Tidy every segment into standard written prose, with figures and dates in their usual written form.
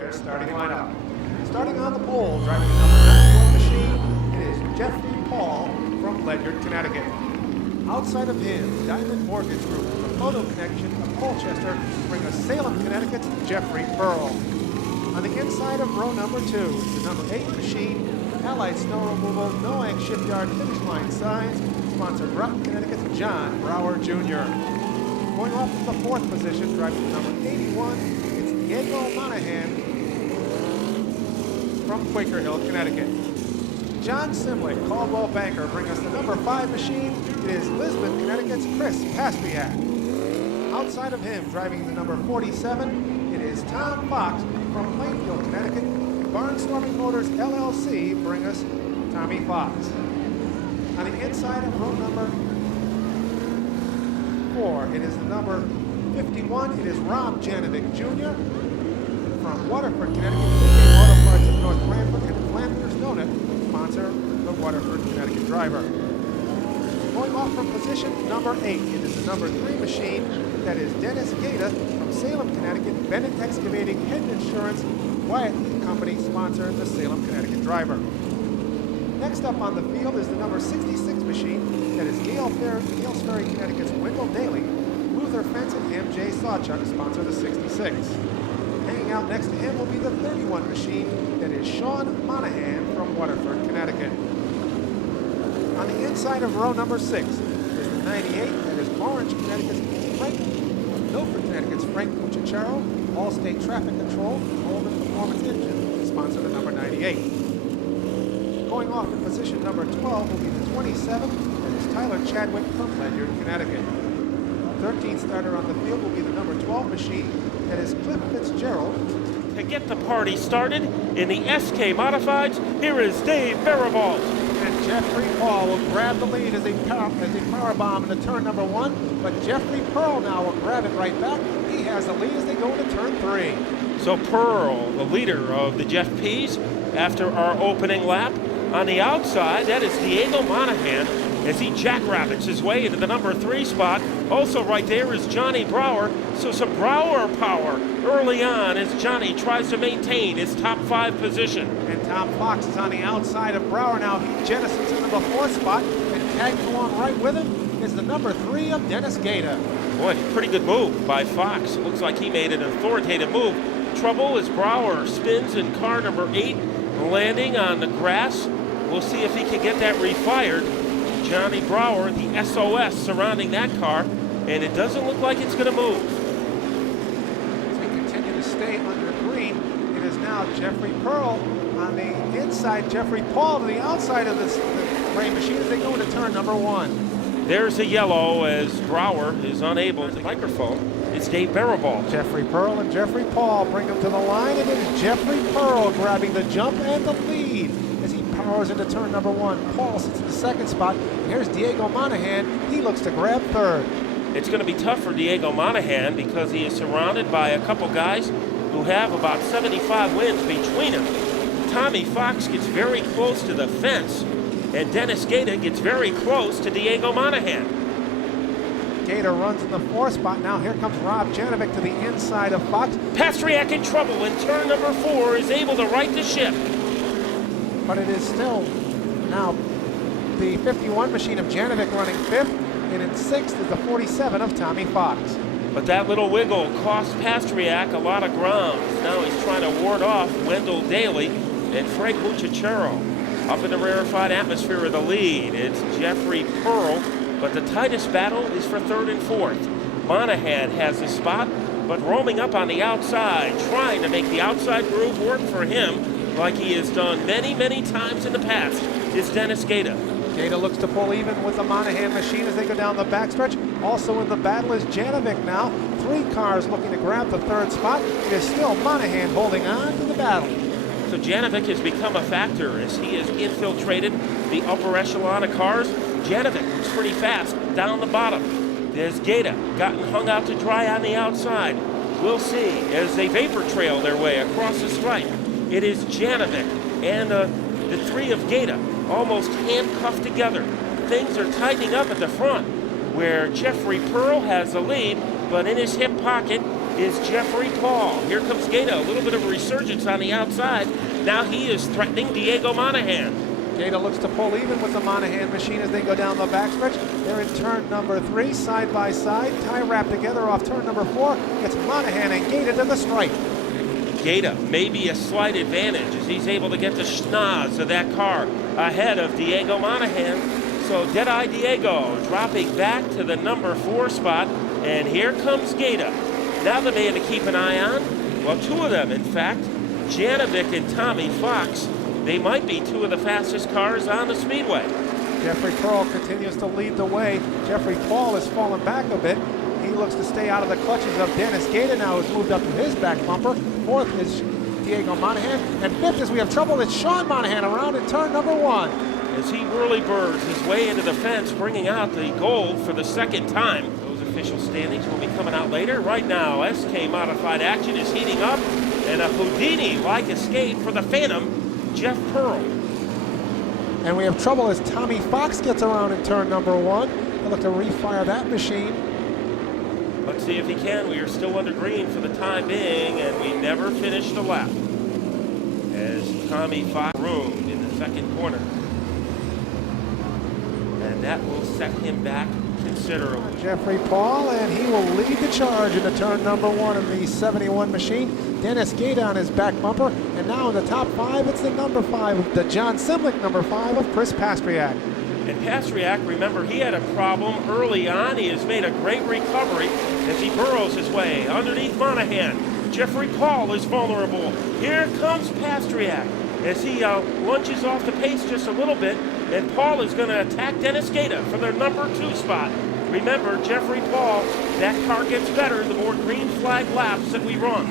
their starting lineup. Starting on the pole, driving the number 91 machine, it is Jeffrey Paul from Ledyard, Connecticut. Outside of him, Diamond Mortgage Group, the Photo Connection of Colchester, bring us Salem, Connecticut's Jeffrey Pearl. On the inside of row number 2, the number 8 machine, Allied Snow Removal, Noack Shipyard Finish Line Signs, sponsored Groton, Connecticut's John Brower Jr. Going off to the 4th position, driving the number 81, it's Diego Monahan from Quaker Hill, Connecticut. John Simlick, Caldwell Banker, bring us the number 5 machine. It is Lisbon, Connecticut's Chris Pastriak. Outside of him, driving the number 47, it is Tom Fox from Plainfield, Connecticut. Barnstorming Motors LLC bring us Tommy Fox. On the inside of row number 4, it is the number 51. It is Rob Janovic Jr. from Waterford, Connecticut. Auto Parts of North Branford and Flanders Donut sponsor the Waterford, Connecticut driver. Going off from position number 8, it is the number 3 machine. That is Dennis Gata from Salem, Connecticut. Bennett Excavating, Head Insurance, Wyatt Company sponsor the Salem, Connecticut driver. Next up on the field is the number 66 machine. That is Gales Ferry, Connecticut's Wendell Daly. Luther Fence and M.J. Sawchuck sponsor the 66. Hanging out next to him will be the 31 machine. That is Sean Monahan from Waterford, Connecticut. On the inside of row number 6 is the 98. That is Orange, Connecticut's Frank. Milford, Connecticut's Frank Cucciaro. All-State Traffic Control, Holden Performance Engine, sponsor the number 98. Going off in position number 12 will be the 27. That is Tyler Chadwick from Ledyard, Connecticut. 13th starter on the field will be the number 12 machine. That is Cliff Fitzgerald. To get the party started in the SK Modifieds, here is Dave Faribault. And Jeffrey Paul will grab the lead as they power bomb into turn number 1. But Jeffrey Pearl now will grab it right back. He has the lead as they go into turn 3. So Pearl, the leader of the Jeff P's, after our opening lap. On the outside, that is Diego Monahan as he jackrabbits his way into the number 3 spot. Also right there is Johnny Brower. So some Brower power early on as Johnny tries to maintain his top 5 position. And Tom Fox is on the outside of Brower now. He jettisons into the 4th spot and tags along right with him is the number 3 of Dennis Gata. Boy, pretty good move by Fox. It looks like he made an authoritative move. Trouble as Brower spins in car number 8, landing on the grass. We'll see if he can get that refired. Johnny Brower, the SOS surrounding that car, and it doesn't look like it's going to move. As we continue to stay under green, it is now Jeffrey Pearl on the inside, Jeffrey Paul to the outside of this gray machine as they go into turn number 1. There's a yellow as Brower is unable to microphone. It's Dave Faribault. Jeffrey Pearl and Jeffrey Paul bring him to the line, and it is Jeffrey Pearl grabbing the jump and the lead as he powers into turn number 1. Paul sits in the 2nd spot. And here's Diego Monahan. He looks to grab 3rd. It's going to be tough for Diego Monahan because he is surrounded by a couple guys who have about 75 wins between them. Tommy Fox gets very close to the fence, and Dennis Gata gets very close to Diego Monahan. Gata runs in the 4th spot. Now here comes Rob Janovic to the inside of Fox. Pastriak in trouble in turn number 4 is able to right the ship. But it is still now the 51 machine of Janovic running 5th, and in 6th is the 47 of Tommy Fox. But that little wiggle cost Pastriak a lot of ground. Now he's trying to ward off Wendell Daly and Frank Cucciaro. Up in the rarefied atmosphere of the lead, it's Jeffrey Pearl, but the tightest battle is for 3rd and 4th. Monahan has the spot, but roaming up on the outside, trying to make the outside groove work for him like he has done many, many times in the past, is Dennis Gata. Gata looks to pull even with the Monahan machine as they go down the backstretch. Also in the battle is Janovic now. 3 cars looking to grab the 3rd spot. It is still Monahan holding on to the battle. So Janovic has become a factor as he has infiltrated the upper echelon of cars. Janovic moves pretty fast down the bottom. There's Gata gotten hung out to dry on the outside. We'll see as they vapor trail their way across the stripe. It is Janovic and the 3 of Gata almost handcuffed together. Things are tightening up at the front where Jeffrey Pearl has the lead, but in his hip pocket is Jeffrey Paul. Here comes Gaeta, a little bit of a resurgence on the outside. Now he is threatening Diego Monahan. Gaeta looks to pull even with the Monahan machine as they go down the backstretch. They're in turn number 3, side by side. Tie wrap together off turn number 4. Gets Monahan and Gaeta to the stripe. Gaeta maybe a slight advantage as he's able to get the schnoz of that car ahead of Diego Monahan. So Deadeye Diego dropping back to the number 4 spot. And here comes Gaeta. Now the man to keep an eye on, well, 2 of them, in fact, Janovic and Tommy Fox. They might be 2 of the fastest cars on the speedway. Jeffrey Pearl continues to lead the way. Jeffrey Paul has fallen back a bit. He looks to stay out of the clutches of Dennis Gaeta now, who's moved up to his back bumper. 4th is Diego Monahan. And 5th, as we have trouble, it's Sean Monahan around in turn number 1. As he whirly birds his way into the fence, bringing out the gold for the 2nd time. Those official standings will be coming out later. Right now, SK Modified action is heating up. And a Houdini-like escape for the Phantom, Jeff Pearl. And we have trouble as Tommy Fox gets around in turn number 1. He'll look to refire that machine. Let's see if he can. We are still under green for the time being, and we never finished a lap. As Tommy Fox roomed in the 2nd corner. And that will set him back considerably. Jeffrey Paul, and he will lead the charge into turn number 1 in the 71 machine. Dennis Gaeta on his back bumper, and now in the top 5, it's the number 5, the John Simlick number 5 of Chris Pastriak. And Pastriak, remember, he had a problem early on. He has made a great recovery as he burrows his way underneath Monahan. Jeffrey Paul is vulnerable. Here comes Pastriak as he lunges off the pace just a little bit, and Paul is going to attack Dennis Gaeta for their number 2 spot. Remember, Jeffrey Paul, that car gets better the more green flag laps that we run.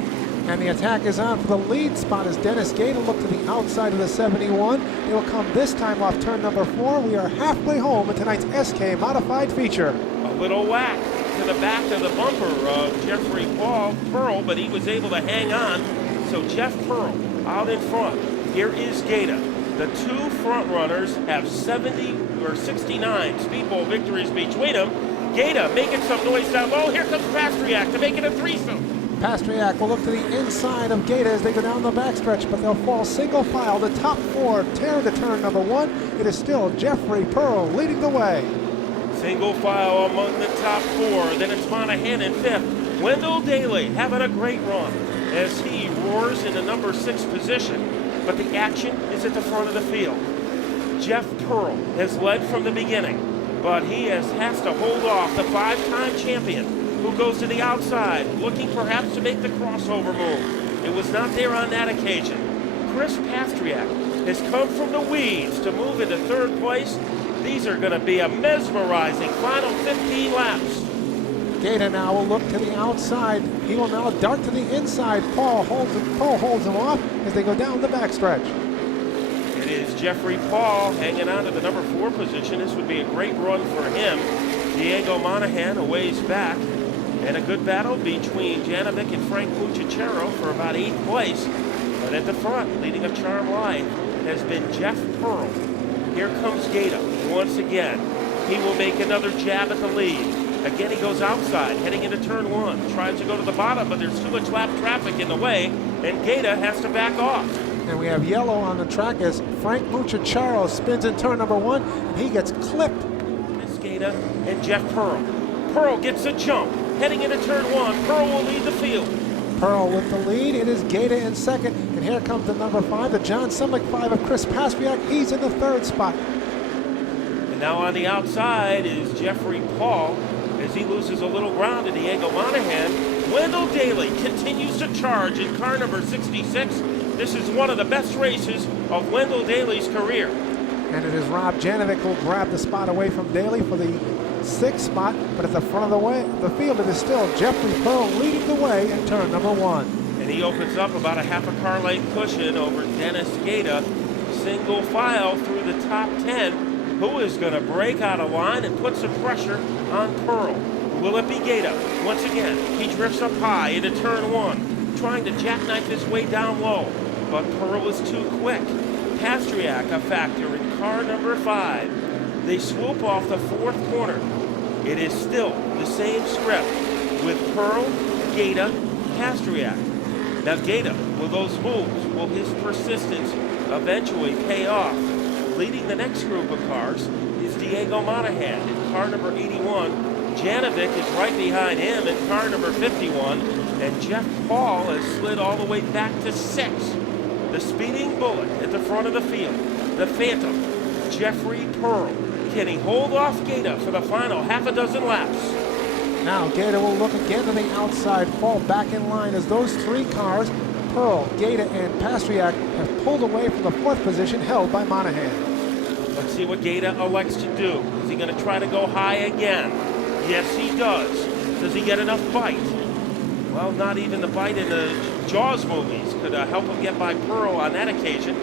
And the attack is on for the lead spot as Dennis Gaeta look to the outside of the 71. They will come this time off turn number 4. We are halfway home in tonight's SK Modified feature. A little whack to the back of the bumper of Jeffrey Pearl, but he was able to hang on. So Jeff Pearl out in front. Here is Gaeta. The 2 front runners have 70 or 69 Speedbowl victories between them. Gaeta making some noise down low. Here comes Pastriak to make it a threesome. Pastriak will look to the inside of Gaeta as they go down the backstretch, but they'll fall single file. The top 4 tear into turn number 1. It is still Jeffrey Pearl leading the way. Single file among the top 4. Then it's Monahan in 5th. Wendell Daly having a great run as he roars into number 6 position. But the action is at the front of the field. Jeff Pearl has led from the beginning, but he has to hold off the 5-time champion, who goes to the outside, looking perhaps to make the crossover move. It was not there on that occasion. Chris Pastriak has come from the weeds to move into 3rd place. These are going to be a mesmerizing final 15 laps. Gaeta now will look to the outside. He will now dart to the inside. Paul holds him off as they go down the backstretch. It is Jeffrey Paul hanging on to the number 4 position. This would be a great run for him. Diego Monahan a ways back. And a good battle between Janovic and Frank Muccichero for about 8th place. But at the front, leading a charm life, has been Jeff Pearl. Here comes Gaeta once again. He will make another jab at the lead. Again, he goes outside, heading into turn 1. Tries to go to the bottom, but there's too much lap traffic in the way, and Gaeta has to back off. And we have yellow on the track as Frank Muccichero spins in turn number 1, and he gets clipped. Miss Gaeta and Jeff Pearl. Pearl gets a jump. Heading into turn 1, Pearl will lead the field. Pearl with the lead. It is Gaeta in 2nd, and here comes the number 5, the John Simlick 5 of Chris Pastriak. He's in the 3rd spot. And now on the outside is Jeffrey Paul as he loses a little ground to Diego Monahan. Wendell Daly continues to charge in car number 66. This is one of the best races of Wendell Daly's career. And it is Rob Janovic who will grab the spot away from Daly for the 6th spot, but at the front of the field, it is still Jeffrey Pearl leading the way in turn number 1. And he opens up about a half a car length cushion over Dennis Gaeta. Single file through the top 10. Who is going to break out of line and put some pressure on Pearl? Will it be Gaeta? Once again, he drifts up high into turn 1, trying to jackknife his way down low, but Pearl is too quick. Pastriak a factor in car number 5. They swoop off the 4th corner. It is still the same script with Pearl, Gaeta, Pastriak. Now Gaeta, will those moves, will his persistence eventually pay off? Leading the next group of cars is Diego Monahan in car number 81. Janovic is right behind him in car number 51. And Jeff Paul has slid all the way back to 6. The speeding bullet at the front of the field, the Phantom, Jeffrey Pearl. Can he hold off Gaeta for the final half a dozen laps? Now Gaeta will look again to the outside, fall back in line as those 3 cars, Pearl, Gaeta, and Pastriak, have pulled away from the 4th position held by Monahan. Let's see what Gaeta elects to do. Is he going to try to go high again? Yes, he does. Does he get enough bite? Well, not even the bite in the Jaws movies could help him get by Pearl on that occasion,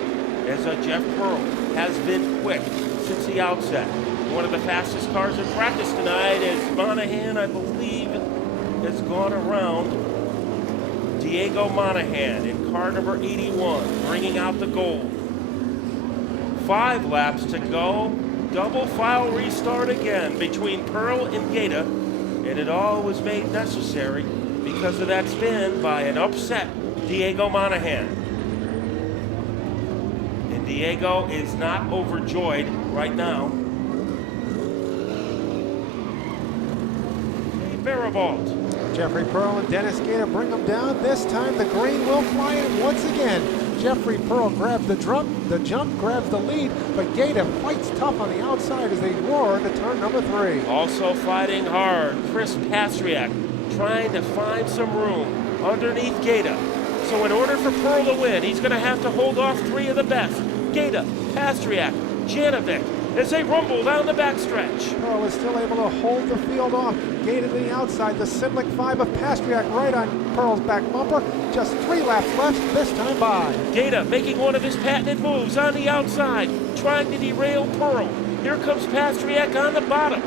as Jeff Pearl has been quick since the outset. One of the fastest cars in practice tonight as Monahan, I believe, has gone around. Diego Monahan in car number 81, bringing out the gold. 5 laps to go. Double file restart again between Pearl and Gaeta, and it all was made necessary because of that spin by an upset Diego Monahan. And Diego is not overjoyed right now. Barabalt. Jeffrey Pearl and Dennis Gaeta bring them down. This time the green will fly in once again. Jeffrey Pearl grabs the jump grabs the lead, but Gaeta fights tough on the outside as they roar into turn number 3. Also fighting hard, Chris Pastriak trying to find some room underneath Gaeta. So in order for Pearl to win, he's going to have to hold off 3 of the best. Gaeta, Pastriak, Janovic, as they rumble down the backstretch. Pearl is still able to hold the field off. Gaeta to the outside, the Simlic 5 of Pastriak right on Pearl's back bumper. Just 3 laps left, this time by. Gaeta making one of his patented moves on the outside, trying to derail Pearl. Here comes Pastriak on the bottom.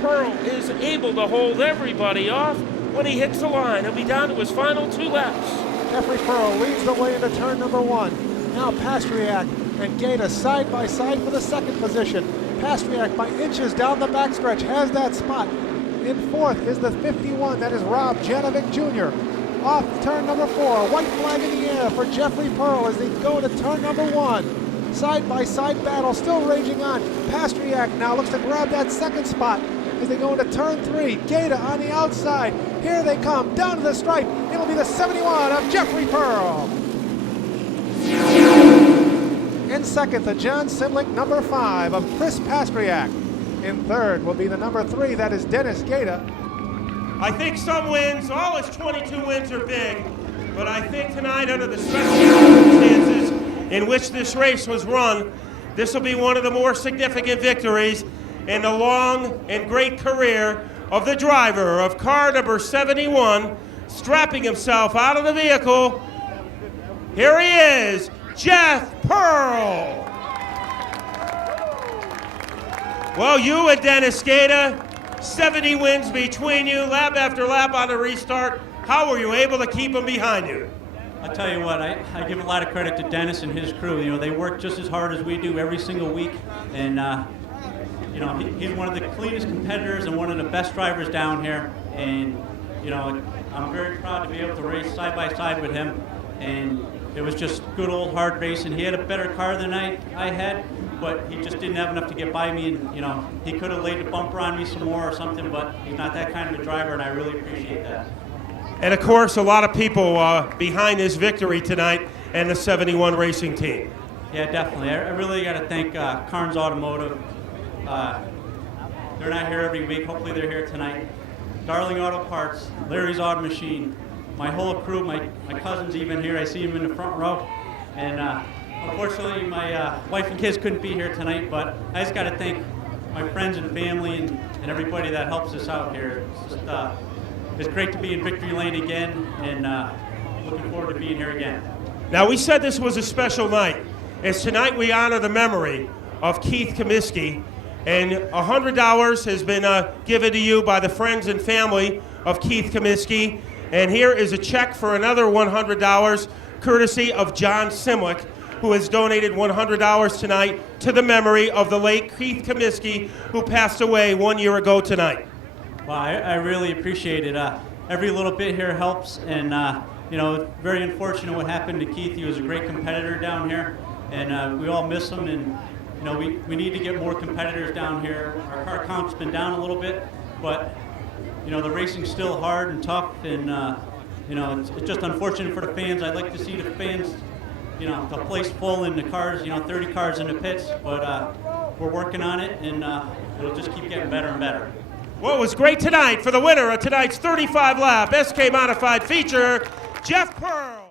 Pearl is able to hold everybody off. When he hits the line, he'll be down to his final 2 laps. Jeffrey Pearl leads the way into turn number 1. Now Pastriak and Gaeta side by side for the 2nd position. Pastriak by inches down the backstretch has that spot. In 4th is the 51, that is Rob Janovic Jr. Off turn number 4, white flag in the air for Jeffrey Pearl as they go to turn number 1. Side by side battle still raging on. Pastriak now looks to grab that 2nd spot as they go into turn 3. Gaeta on the outside. Here they come, down to the stripe. It'll be the 71 of Jeffrey Pearl. In 2nd, the John Simlic number 5 of Chris Pastriak. In 3rd will be the number 3, that is Dennis Gaeta. I think some wins, all his 22 wins are big, but I think tonight under the special circumstances in which this race was run, this will be one of the more significant victories in the long and great career of the driver of car number 71, strapping himself out of the vehicle. Here he is, Jeff Pearl. Well, you and Dennis Gaeta, 70 wins between you, lap after lap on the restart. How were you able to keep them behind you? I tell you what, I give a lot of credit to Dennis and his crew. You know, they work just as hard as we do every single week, and you know, he's one of the cleanest competitors and one of the best drivers down here. And you know, I'm very proud to be able to race side by side with him. And it was just good old hard racing. He had a better car than I had, but he just didn't have enough to get by me. And you know, he could have laid the bumper on me some more or something, but he's not that kind of a driver, and I really appreciate that. And of course, a lot of people behind this victory tonight and the 71 racing team. Yeah, definitely. I really got to thank Carnes Automotive. They're not here every week. Hopefully they're here tonight. Darling Auto Parts, Larry's Auto Machine, my whole crew, my cousin's even here. I see him in the front row. And unfortunately, my wife and kids couldn't be here tonight, but I just got to thank my friends and family and everybody that helps us out here. It's just, it's great to be in Victory Lane again, and looking forward to being here again. Now, we said this was a special night, as tonight we honor the memory of Keith Comiskey, and $100 has been given to you by the friends and family of Keith Comiskey, and here is a check for another $100, courtesy of John Simlic, who has donated $100 tonight to the memory of the late Keith Comiskey, who passed away 1 year ago tonight. Well, I really appreciate it. every little bit here helps. And you know, very unfortunate what happened to Keith. He was a great competitor down here, and we all miss him. And you know, we need to get more competitors down here. Our car count's been down a little bit, but you know, the racing's still hard and tough, and you know, it's just unfortunate for the fans. I'd like to see the fans, you know, the place full in the cars, you know, 30 cars in the pits, but we're working on it, and it'll just keep getting better and better. Well, it was great tonight for the winner of tonight's 35-lap SK Modified feature, Jeff Pearl.